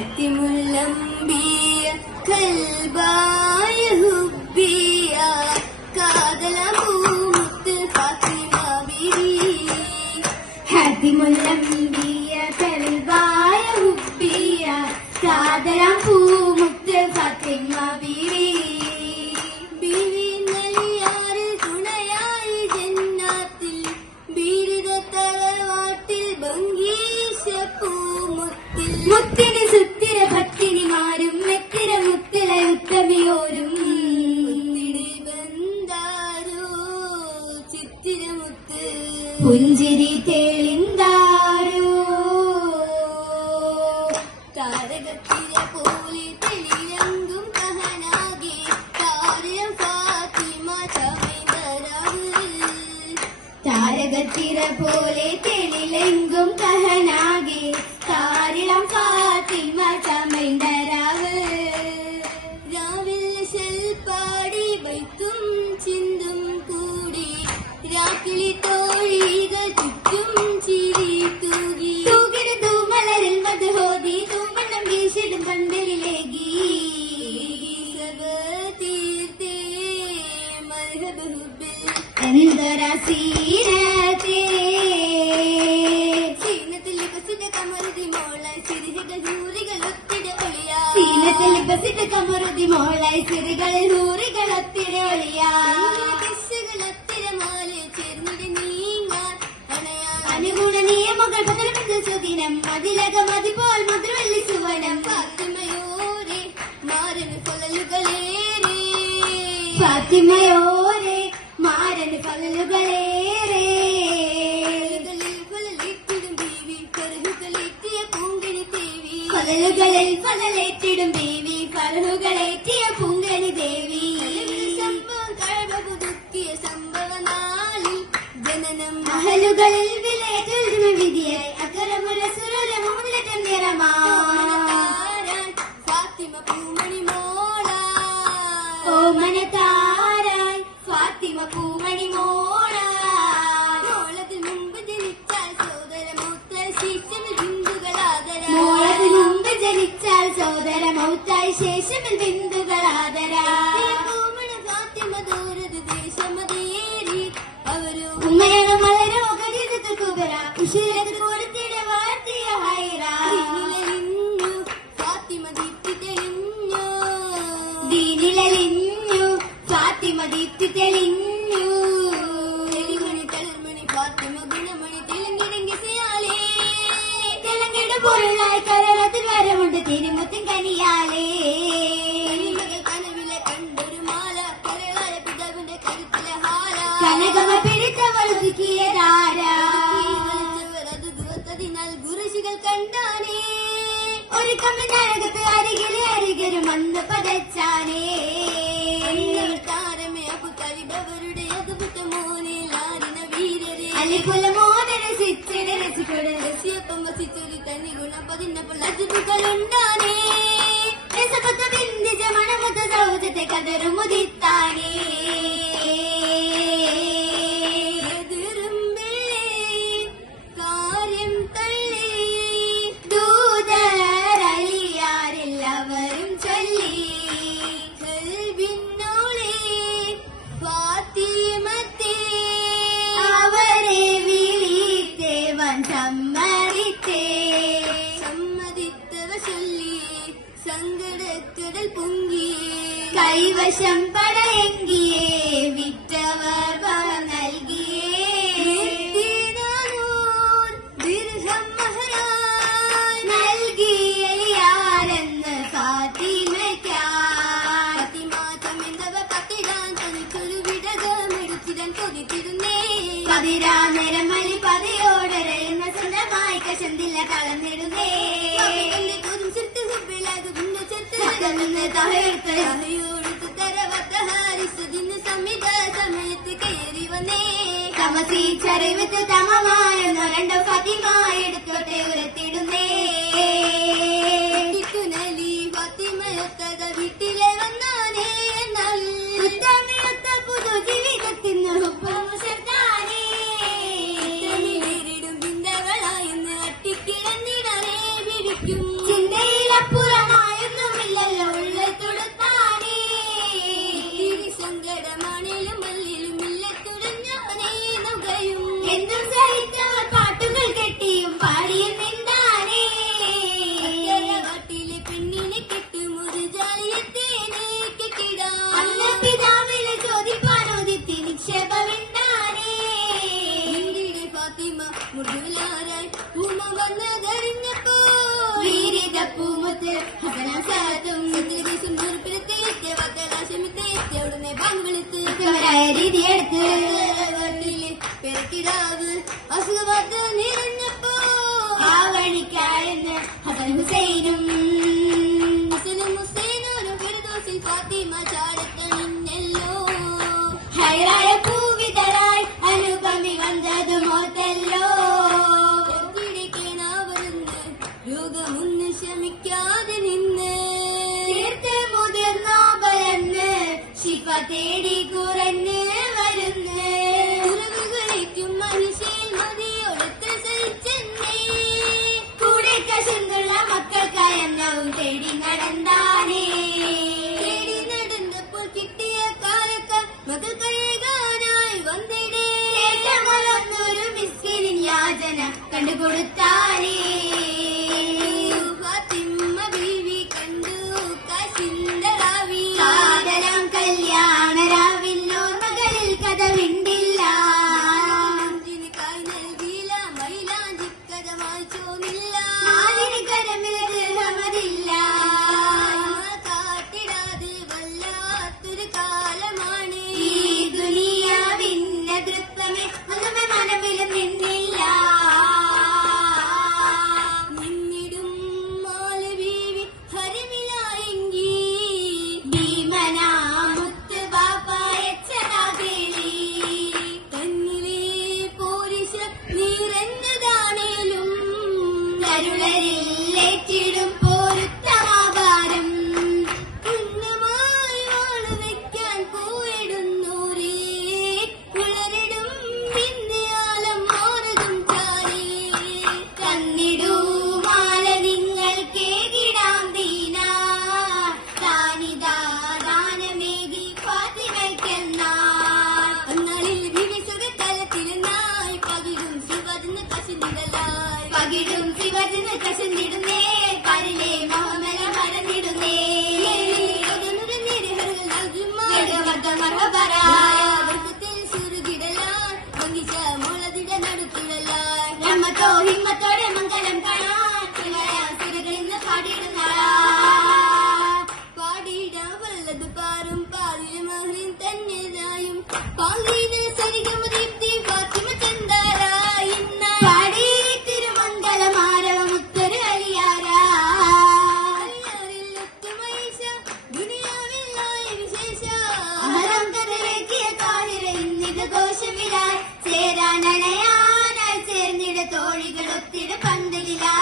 الأنبياء كالباي هبيا كادل أبو مت فاطمة بيبي حاتم الأنبياء كالباي هبيا كادل أبو مت فاطمة بيبي മുത്തിന് സുത്തിര ഭക്തിനിമാരും മെത്തിര മുത്തില ഉത്തമിയോരും ബന്ധാരോ ചിത്തിരമുത്ത് പുഞ്ചിരി തെളിന്താരോ താരകത്തിര പോലെ തെളിയങ്കും കഹനാകെ താരം ഫാത്തിമ ചമൈന്തരാവ് താരകത്തിര പോലെ തെളിലെങ്കും കഹനാകെ താരിളം ഫാത്തിമ ചമൈന്തരാവ് രാവിൽ ശൽപ്പാടി വൈത്തും ചിന്തും കൂടി രാക്കിളി തോഴികൾ ചുറ്റും ചിരി തൂകി തൂകിര തൂമലരിൽ മധുഹോതി തൂമണ്ണം വീശിടും പന്തലിലേകി തീർത്തേ മർഹബ ഹുബ്ബിൽ എന്തരസീനത്തേ സീനത്തിൽ കമറുതി മോളായി സിറികളിൽ നൂറികളൊത്തിര ഒളിയാ അനുകൂല നിയമങ്ങൾ പകരപ്പെട്ട സുദിനം അതിലകമതി പോൽ മധുരവല്ലി സുവനം ഫാത്തിമയോരെ മാരന് ഫലലുകളേറെ ഫാത്തിമയോരെ മാരന് ഫലലുകളേറെ ഫലലുകളിൽ ഫലലേറ്റിടും ദേവി ഫലഹുകളേറ്റിയ പൂങ്കനി ദേവി പുതുക്കിയ സംഭവ നാളിൽ ജനനം അഹലുകളിൽ വിലയേറ്റും വിധിയായി അക്കരമുരസുരമുല്ലറ്റം നിറമാ ഫാത്തിമ പൂമണി മോള ഓമനതാരായി ഫാത്തിമ പൂമണി മോള മോളതിൽ മുമ്പ് ജനിച്ചാൽ സോദരമൊത്ത ശിഷ്യമിൽ ബിന്ദുകളാദര മോളതിൽ മുമ്പ് ജനിച്ചാൽ സോദരമൗത്തായി ശേഷമിൽ ബിന്ദുകളാദര ഫാത്തിമ ദൂരത് ദേശമതേറി അവരും ഉമ്മയുടെ മലരോ കരീതത്ത് കുബര ഉഷിരത്ത് കൊടുത്തിട വളർത്തിയ ഹൈറ ഫാത്തിമ ദീപ്തി തെളിഞ്ഞു ദീനിലലിഞ്ഞു ഫാത്തിമ ദീപ്തി തെളിഞ്ഞു തെളിമണി തളിർമണി ഫാത്തിമ ഗുണമണി തെളിഞ്ഞിറങ്ങിയാലേ തെളങ്ങിട പൊരുളായി കരളത്തിൽ വരമുണ്ട് തിരുമുത്തും കനിയാലേ കനവിലെ കണ്ടൊരു മാല കരളായ പിതാവിന്റെ കരുത്തിലെ ഹാര കനകമ പിടിച്ചവൾ ഒതുക്കിയതാരതിനാൽ ഗുരുശികൾ കണ്ടാനേ ഒരു കമ്മനകത്ത് അരികിലെ അരികരും അന്ന് പടച്ചാനേ താരമേ അബു തലിബവരുടെ അദ്ഭുത മോനിൽ ആരിന വീരരെ അലികുല മോനെ രസിച്ചിടെ രസിക്കൊടു രസിയപ്പം വസിച്ചൊരു തനി ഗുണ പതിന്നപ്പോൾ അദ്ഭുതങ്ങളുണ്ടാനേ രസപത്ത ബിന്ദിജ മണമത സൗജത്തെ കതറും മുദിത്താനേ കാര്യം തള്ളി ദൂതരലിയാരെല്ലാവരും ചൊല്ലി കൽബിന്നോളെ ഫാത്തിമത്തെ അവരെ വിളിത്തേവൻ സമ്മതിത്തവ ചൊല്ലി സങ്കടക്കടൽ പൊങ്കി കൈവശം പടയെങ്കിയേ വിറ്റവർ പണം നൽകിയേ ദിർഹം മഹറാൻ നൽകിയാരെന്ന് ഫാത്തിമയ്ക്കായി ഫാത്തിമ പത്തിരാൻ തനിക്കൊരു വിടകമെടുത്തിടാൻ കൊതിത്തിരുന്നേ പതിരാ നേരം വലി പതിയോടരയുന്ന സ്വന്തമായി കശന്തില്ല കളന്നിടുന്നേ സമയത്ത് കയറി വന്നേ തമസീച്ചറിവിത്ത് തമമായെന്നോ രണ്ടോ ഫാത്തിമ എടുത്തോട്ടെ ഉരത്തിടുന്നേ കിട്ടുനലി ഫാത്തിമയൊത്തത വീട്ടിലെ വന്നാനേ എന്നാൽ ഉത്തമയൊത്ത പുതു ജീവിതത്തിന് ഒപ്പമുശർത്താനേ ബിന്ദകളായെന്ന് അട്ടിക്കിടന്നിടനേ പിടിക്കും ചിന്തയിലപ്പ കൂട്ടുകാരായി ഉമ്മ വന്നതറിഞ്ഞപ്പോ വീരിത പൂമുത്ത് ഹസനം സാത്തും ദിവസം ദൂരപ്പിലത്തേക്ക് വക്കലാശമിത്തേക്ക് ഉടനെ പങ്കുളിത്ത് രീതിയെടുത്ത് വീട്ടില് പെരക്കിടാവ് അസുഖവാർത്ത നിറഞ്ഞപ്പോ ആ വഴിക്കായെന്ന് ഹസൻ ഹുസൈനും ഫാത്തിമ ചാടത്ത നിന്നല്ലോ ഹൈറായ പൂവിതരായി അനുപമി വന്നത് മോത്തല്ലോ വരുന്ന് രോഗമൊന്ന് ശമിക്കാതെ നിന്ന് തീർത്ത് മുതിർന്നോ ബലന്ന് ശിഫ തേടി കുറഞ്ഞ് വരുന്ന് ഉറവുകളിക്കും മനുഷ്യൻ മതിയോടത്ത് സഹിച്ചെന്നേ കൂടെ കശുന്തുള്ള മക്കൾക്കായെന്നവും തേടി നടന്നാനേ കണ്ടുകൊടുത്താനേ ഫാത്തിമ ബീവി കണ്ടു കശിന്തറാവി കാതലാം കല്യാണ രാവിൽ ഓർമ്മകളിൽ കഥ മിണ്ടില്ല കായ് നൽകിയില്ല മൈലാഞ്ചി കഥ വായിച്ചോന്നില്ല ആദിന് കരമിലത് ഹമതില്ല കാട്ടിടാതെ വല്ലാത്തൊരു കാലമാണ് ഈ ദുനിയാവിന്റെ ദൃപ്പമേ ഒന്നുമേ മനമിലും നിന്നില്ല ിടും പോരുത്തമാഭാരം പുണ്യമായി വാള് വെക്കാൻ പോയിടുന്നൂരേ ഉളരിടും പിന്നെ ആലം മാറതും ചാരേ കന്നിടൂ മാല നിങ്ങൾ കേകിടാം ദീന താനിതാ ദാനമേകി ഫാത്തിമയ്ക്കെന്നാൽ അന്നാളിൽ വിവിസുര തലത്തിലെന്നായി പകിടും ശിവജന് കശുനിടലായി പകിടും ശിവജന് കശുനിടുന്നേ കരിലെ മഹമല മറന്നിടുന്നേ ഹിമ്മത്തോടെ മംഗലം കാണാൻ സിരകളിന്ന് പാടിയിടുന്ന പാടിയിടാൻ വല്ലത് പാറും പാലിൽ മഹറിൻ തന്നെതായും പാലിന് സരിഗമ ദീപ്തി ഫാത്തിമ ചന്ദാരായി പാടി തിരുമംഗലമാരവമുത്തൊരു അലിയാരാ ദുനിയാവില്ലായ വിശേഷ അഹരം കഥലേക്കിയ കാലിര ഇന്നിത് ഘോഷമിലായി ചേരാനണയാനായി ചേർന്നിട തോഴികളൊത്തിട പന്തലിലാ